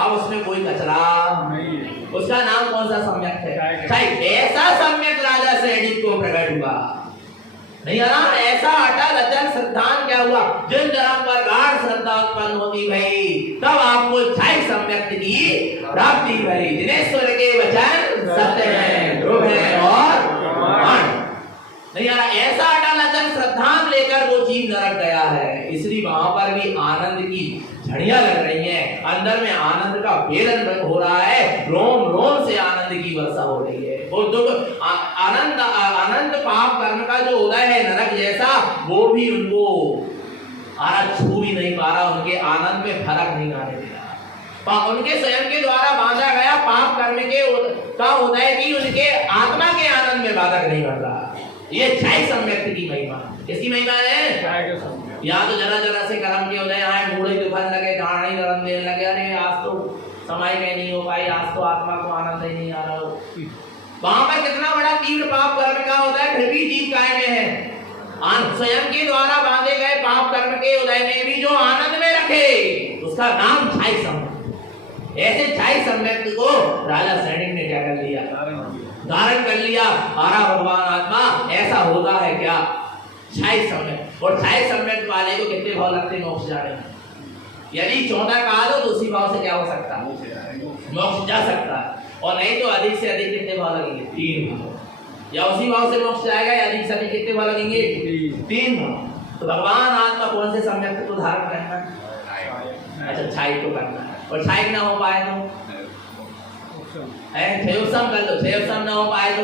अब उसमें कोई कचरा नहीं है। उसका नाम कौन सा सम्यक है? ऐसा सम्यक राजा श्रेणी को प्रकट हुआ नहीं आना, ऐसा अटल अचल सिद्धांत क्या हुआ? जिन धर्म पर गाढ़ श्रद्धा उत्पन्न होती गई तब आपको छाई सम्यक की प्राप्ति भरी। जिनेश्वर के वचन सत्य है, ध्रुव है और प्रमाण नहीं आ रहा। ऐसा अटल अचल श्रद्धांत लेकर वो जीव नरक गया है, इसलिए वहां पर भी आनंद की झड़ियां लग रही हैं, अंदर में आनंद का बेलन हो रहा है, रोम रोम से आनंद की वर्षा हो रही है। वो दुख आनंद आनंद पाप कर्म का जो उदय है नरक जैसा, वो भी उनको छू भी नहीं पा रहा, उनके आनंद में फर्क नहीं आने दे रहा। उनके स्वयं के द्वारा बांधा गया पाप कर्म के का उदय भी उनके आत्मा के आनंद में बाधक नहीं बन रहा। ये छाई सम्यक की महिमा, इसकी महिमा है। यहाँ तो जरा जरा से कर्म के उदय आए, बूढ़े दुखन लगे, गाना ही गरम देने लगे, अरे आज तो समय में नहीं हो पाई, आज तो आत्मा को आनंद ही नहीं आ रहा। वहां पर कितना बड़ा तीव्र पाप कर्म का होता है, फिर भी जीव काय में है। स्वयं के द्वारा बांधे गए पाप कर्म के उदय में भी जो आनंद में रखे, उसका नाम छाई सम्यक। ऐसे छाई सम्यक को राजा सैनिक ने क्या कर लिया? धारण कर लिया। हमारा भगवान आत्मा ऐसा होता है क्या? छाई सम्यक। और छाई सम्यक वाले को कितने भाव लगते मोक्ष जाने में? यदि 14 कहा दो तो उसी भाव से क्या हो सकता है? मोक्ष जा सकता है। और नहीं तो अधिक से अधिक कितने भाव लगेंगे? 3 भाव। या उसी भाव से मोक्ष जाएगा या अधिक से अधिक कितने भाव लगेंगे? 3 भाव। तो भगवान आत्मा कौन से सम्यक को धारण करना है? अच्छा, छाई को करना है। और छाई ना हो पाए तो उपसम कर लो, उपसम ना हो पाए तो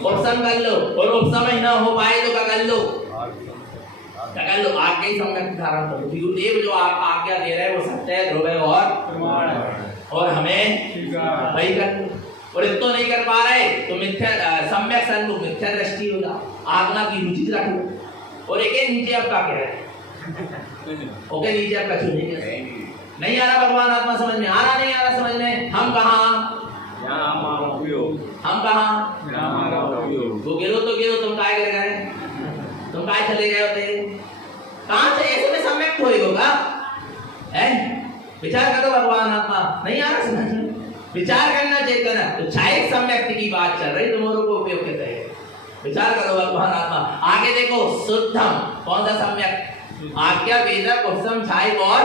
उपसम कर लो, और उपसम ही ना हो पाए तो क्या कर लो? आज्ञा ही सम्यक धारण करो। गुरुदेव जो आप आज्ञा दे रहे हैं वो सत्य है, ध्रुव है और प्रमाण है, और हमें वही कर। और इतना नहीं कर पा रहे तो मिथ्या सम्यक संग मिथ्या दृष्टि होगा, आज्ञा की रुचि रखो। और एक नीचे आपका क्या है? ओके, नीचे आपका चुने नहीं आ रहा भगवान आत्मा समझ में, आ रहा नहीं आ रहा समझ में। हम कहाँ? हम कहाँ? वो गिरो तो गिरो, तुम काय कर गए? तुम काय चले गए होते? कहाँ से ऐसे में सम्यक होगा? विचार करो, भगवान आत्मा नहीं आ रहा समझ में, विचार करना चेतना। तो छाई सम्यक की बात चल रही, तुम्हारों को उपयोग कहते हैं। विचार करो भगवान आत्मा। आगे देखो, शुद्धम कौन सा सम्यक? आज्ञा वेदक उपसम छाई और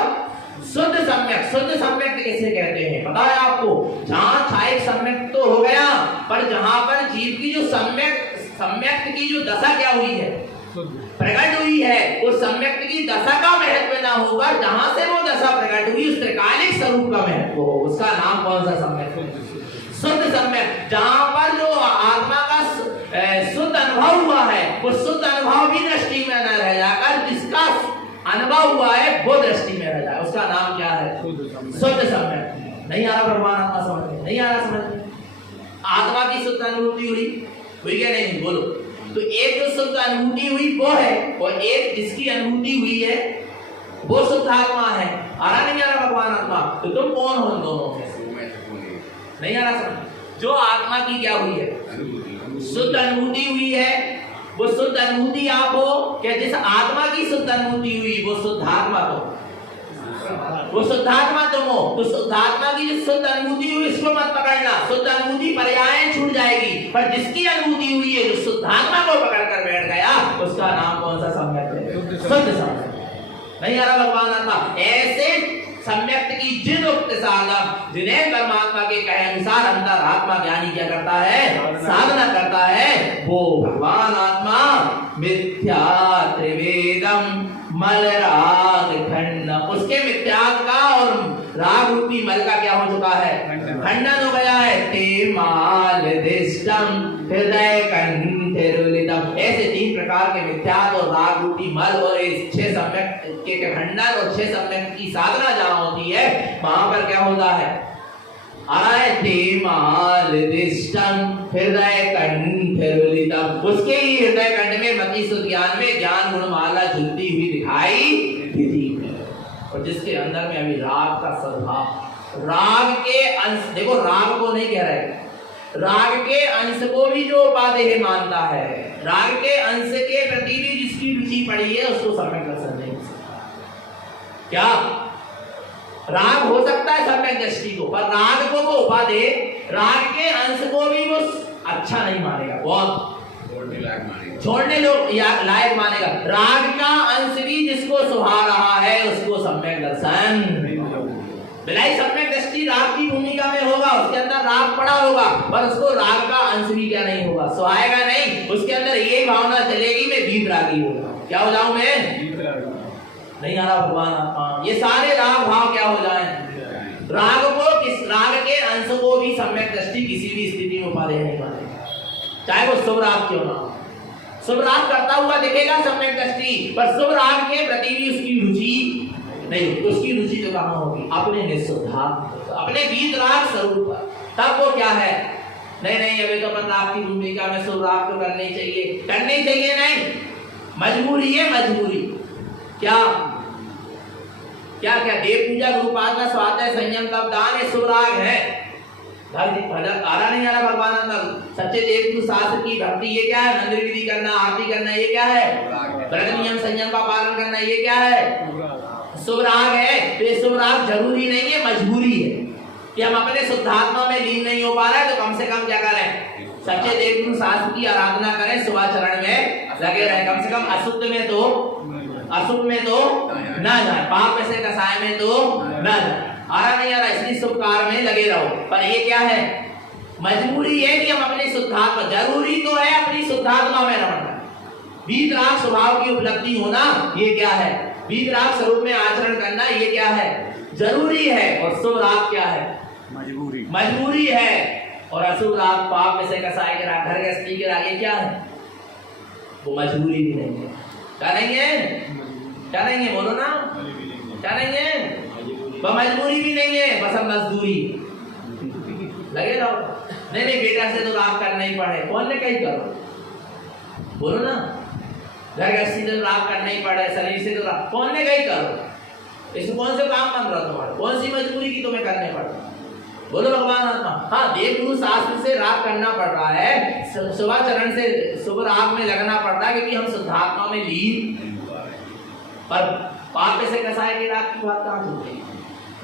शुद्ध सम्यक। शुद्ध सम्यक किसे कहते हैं पता है आपको? जहाँ छाई सम्यक तो हो गया, पर जहाँ पर जीव की जो सम्यक की जो दशा क्या हुई है, प्रकट हुई है, उस सम्यक की दशा का महत्व ना होगा, जहाँ से वो दशा प्रकट हुई उस त्रिकालिक स्वरूप का महत्व हो, उसका नाम कौन सा सम्यक? शुद्ध सम्यक। जहाँ पर जो आत्मा का शुद्ध अनुभव हुआ है, वो शुद्ध अनुभव भी दृष्टि में न रह जाकर जिसका अनुभव हुआ है वो दृष्टि में रह जाए, उसका नाम क्या है? शुद्ध सम्यक। नहीं आ रहा भगवान आत्मा समझ में? नहीं आ रहा समझ में। आत्मा की शुद्ध अनुभूति हुई क्या नहीं? बोलो। तो एक जो शुद्ध अनुभूति हुई वो है, और एक जिसकी अनुभूति हुई है वो शुद्ध आत्मा है। आ रहा नहीं आ रहा भगवान आत्मा? तो तुम कौन हो इन दोनों में? नहीं आ रहा समझ? जो आत्मा की क्या हुई है? शुद्ध अनुभूति हुई है, वो शुद्ध अनुभूति आप हो क्या? जिस आत्मा की शुद्ध अनुभूति हुई वो शुद्धात्मा तो, वो शुद्धात्मा तुम हो। तो शुद्धात्मा की जो शुद्ध अनुभूति हुई इसको मत पकड़ना, शुद्ध अनुभूति पर्याय छूट जाएगी, पर जिसकी अनुभूति हुई है जो शुद्धात्मा को पकड़ कर बैठ गया उसका नाम कौन सा सम्यक है? शुद्ध सम्यक। नहीं आ रहा भगवान आत्मा? ऐसे सम्यक की जिन उक्त साधक जिन्हें परमात्मा के कहे अनुसार अंतर आत्मा ज्ञानी क्या करता है? साधना करता है, वो भगवान आत्मा मिथ्या त्रिवेदम मल राग खंड, उसके मिथ्यात्व का और राग रूपी मल का क्या हो चुका है? खंडन हो गया है। ते माल दिष्टम हृदय कंठिरुलितम, ऐसे 3 प्रकार के मिथ्यात्व और राग रूपी मल और इस 6 सम्यक के खंडन और 6 सम्यक की साधना जहाँ होती है वहां पर क्या होता है? हृदय कंठिरुलितम, उसके ही हृदय कंठ में मति सुध ज्ञान में ज्ञान गुणमाला झुलती हुई दिखाई देती है। और जिसके अंदर में अभी राग का सद्भाव, राग के अंश, देखो राग को नहीं कह रहे, राग के अंश को भी जो उपादेय मानता है, राग के अंश के प्रति भी जिसकी रुचि पड़ी है उसको सम्यक दर्शन नहीं। क्या राग हो सकता है सम्यक दृष्टि को, उपाधि राग के अंश को भी वो अच्छा नहीं मानेगा, बहुत छोड़ने लायक मानेगा। राग का अंश भी जिसको सुहा रहा है उसको सम्यक दर्शन, बिलाई सम्यक दृष्टि राग की भूमिका में होगा, उसके अंदर राग पड़ा होगा, पर उसको राग का अंश भी क्या नहीं होगा, सुहाएगा नहीं। उसके अंदर यही भावना चलेगी मैं गीत रागी होगा, क्या हो जाऊं मैं, नहीं आ रहा भगवान आत्मा। ये सारे राग भाव क्या हो जाए, राग को किस राग के अंश को भी सम्यक दृष्टि किसी भी स्थिति में उपादेय नहीं मानेगा, चाहे वो शुभ राग क्यों ना हो। शुभ राग करता हुआ दिखेगा सम्यक दृष्टि, पर शुभ राग के प्रति भी उसकी रुचि नहीं, उसकी रुचि तो कहाँ होगी, अपने निःशुद्धात्म, अपने गीत राग स्वरूप पर। तब वो क्या है, नहीं अभी तो अपन राग की भूमिका में शुभ राग तो करनी चाहिए नहीं, मजबूरी है, मजबूरी। क्या क्या क्या देव पूजा, गुरुपाद, स्वाध्याय, संयम, तप, दान, ये शुभ राग है। भजन आरा नहीं आ रहा भगवान अंदर, सच्चे देव गुरु शास्त्र की भक्ति ये क्या है, मंदिर विधि करना, आरती करना ये क्या है, व्रत नियम संयम का पालन करना ये क्या है, शुभ राग है। तो ये शुभ राग जरूरी नहीं है, मजबूरी है कि हम अपने शुद्धात्मा में लीन नहीं हो पा रहे तो कम से कम क्या करें, सच्चे देव गुरु शास्त्र की आराधना करें, सुबह चरण में लगे रहे, कम से कम अशुद्ध में तो ना जाए, पाप में से कसाय में तो ना जाए, आ रहा नहीं आ रहा, इसलिए शुभ कार्य में लगे रहो। पर ये क्या है, मजबूरी है कि हम अपनी शुद्धात्मा, जरूरी तो है अपनी शुद्धात्मा में रमण, वीतराग स्वभाव की उपलब्धि होना ये क्या है, वीतराग स्वरूप में आचरण करना ये क्या है, जरूरी है। और शुभ राग क्या है, मजबूरी है। और अशुभ राग पाप में से कसाय के राग, घर गृहस्थी के राग ये क्या है, वो मजबूरी भी नहीं है। क्या नहीं है बोलो ना, क्या नहीं है, वह मजबूरी भी नहीं है, बस हम मजदूरी लगे रहो। नहीं बेटा से तो राग करना ही पड़े, कौन ने कही करो, बोलो ना, घर गृहस्थी से राग करना ही पड़े, शरीर से तो राग, कौन ने कही करो, इसमें कौन से काम बन रहा तुम्हारा, कौन सी मजबूरी की तुम्हें करने पड़ रहा, बोलो भगवान आत्मा। हाँ, देव गुरु शास्त्र से राग करना पड़ रहा है, सुबह चरण से शुभ राग में लगना पड़ रहा है, क्योंकि हम शुद्धात्मा में लीन, पर पाप से कसाय के राग की बात कहाँ सुन रही,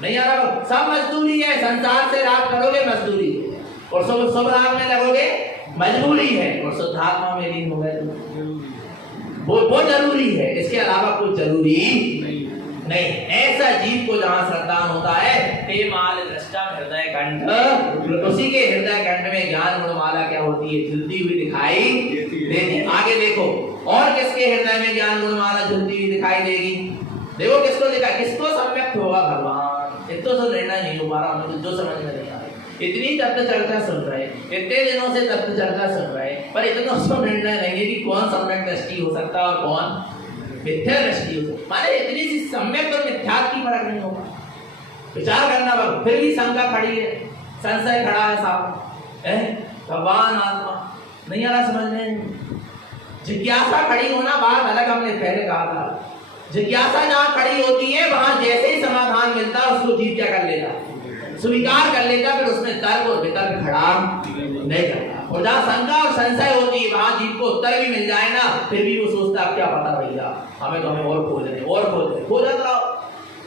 नहीं आ रहा, सब मजदूरी है। संसार से राग करोगे मजदूरी है, और शुभ राग में लगोगे मजबूरी है, और शुद्धात्मा में लीन हो गए वो जरूरी है, इसके अलावा कुछ जरूरी नहीं। ऐसा जीव को जहां श्रद्धा होता है, हे माल दृष्टा हृदय कंठ, उसी के हृदय कंठ में ज्ञान गुणमाला क्या होती है, झुलती हुई दिखाई देती। आगे देखो, और किसके हृदय में ज्ञान गुणमाला झुलती हुई दिखाई देगी, देखो किसको दिखा, किसको सम्यक्त होगा भगवान। इतना तो निर्णय नहीं हो पा रहा, हमें जो समझ में नहीं आ रहा, इतनी तत्व चर्चा सुन रहे, इतने दिनों से तत्व चर्चा सुन रहे, पर इतना उसको निर्णय नहीं है कि कौन सम्यक दृष्टि हो सकता है और कौन मिथ्या दृष्टि हो सकता, माने इतनी सी सम्यक और मिथ्यात्व की फर्क नहीं होगा। विचार करना बाबू, फिर भी शंका खड़ी है, संशय खड़ा है साहब, भगवान आत्मा नहीं आ रहा समझ में, जिज्ञासा खड़ी होना बात अलग, हमने पहले कहा था, जिज्ञासा जहाँ खड़ी होती है वहां जैसे ही समाधान मिलता है उसको जीव क्या कर लेता, स्वीकार कर लेता, फिर उसमें तर्क और वितर्क खड़ा नहीं करता। और जहाँ शंका और संशय होती है वहां जीव को उत्तर भी मिल जाए ना, फिर भी वो सोचता क्या पता भैया, हमें तो हमें और खोज रहा,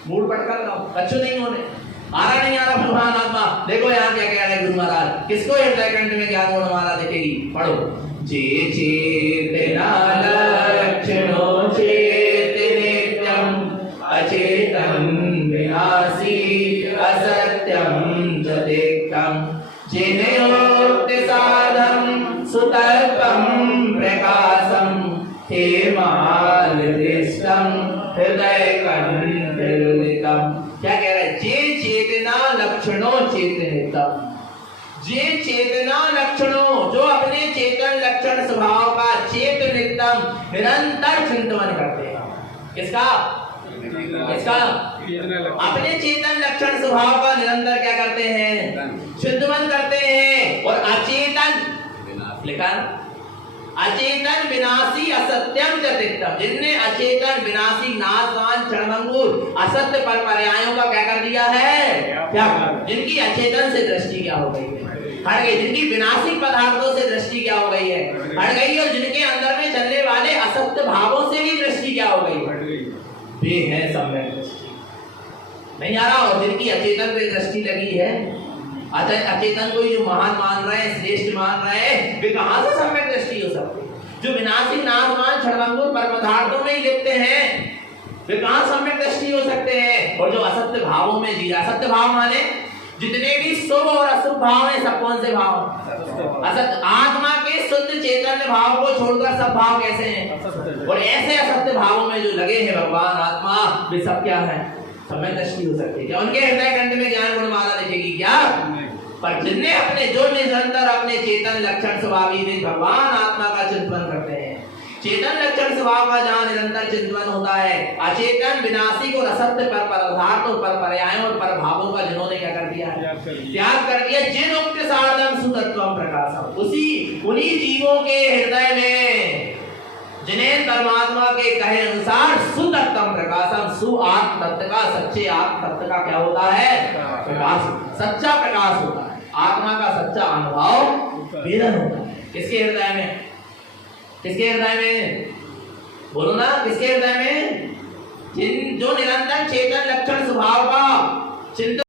मूड पटकर रहा, कच्छु नहीं होने आ रहा भगवान आत्मा। देखो यहाँ क्या कह रहे गुरु महाराज, किसको हृदय कंठ में ज्ञान गुणमाला दिखेगी, पढ़ो, जे चेतना लक्षणो चेत नित्यम अचेतन विनाशी असत्यम जदिक्तम जिनयोक्ति साधम सुतल्पम प्रकाशम हे मालदृष्टम हृदय कंठितम। क्या कह रहा है, जे चेतना लक्षणों चेतनितम, जे चेतना लक्षणों, जो अपने चेतन लक्षण स्वभाव का चेतनितम निरंतर चिंतन करते हैं, किसका अपने चेतन लक्षण स्वभाव का निरंतर क्या करते हैं, चिंतन करते हैं। और अचेतन लिखा, अचेतन विनाशी असत्यम जतिक्तम, जिनने अचेतन विनाशी नाशवान क्षणभंगुर असत्य पर पर्यायों का क्या कर दिया है, क्या, जिनकी अचेतन से दृष्टि क्या हो गई है, हट गई, जिनकी विनाशी पदार्थों से दृष्टि क्या हो गई है, हट गई, और जिनके अंदर में चलने वाले असत्य भावों से भी दृष्टि क्या हो गई, वे है सम्यक दृष्टि। नहीं आ रहा, और जिनकी अचेतन पे दृष्टि लगी है, अचेतन को ही जो महान मान रहे हैं, श्रेष्ठ मान रहे हैं, वे कहां से सम्यक दृष्टि हो सकती है? जो विनाशी नाशवान क्षणभंगुर परमार्थों में ही लिप्त हैं, वे कहां सम्यक दृष्टि हो सकते हैं? और जो असत्य भावों में जी रहा, असत्य भाव माने जितने भी शुभ और अशुभ भाव हैं, सब कौन से भाव? असत्य। आत्मा के शुद्ध चैतन्य भाव को छोड़कर सब भाव कैसे हैं? और ऐसे असत्य भावों में जो लगे हैं भगवान आत्मा, वे सब क्या है? सम्यक दृष्टि हो सकती है क्या? उनके हृदय खंड में ज्ञान गुणमाला दिखेगी क्या? पर जिनने अपने जो निरंतर अपने चेतन लक्षण स्वभावी भगवान आत्मा का चिंतन करते हैं, चेतन लक्षण स्वभाव का जहां निरंतर चिंतन होता है, अचेतन विनाशी और असत्य पर पदार्थ और पर पर्यायों और पर भावों का जिन्होंने क्या कर दिया है? त्याग कर दिया। जिन उक्त साधन सुतत्वम प्रकाशम, उन्हीं जीवों के हृदय में जिन्हें परमात्मा के कहे अनुसार सुतत्वम प्रकाशम, सु आत्म तत्व का, सच्चे आत्म तत्व का क्या होता है? प्रकाश, सच्चा प्रकाश होता है। आत्मा का सच्चा अनुभव वेदन होता है। किसके हृदय में? किसके हृदय में? बोलो ना, किसके हृदय में? जिन जो निरंतर चेतन लक्षण स्वभाव का चिंतन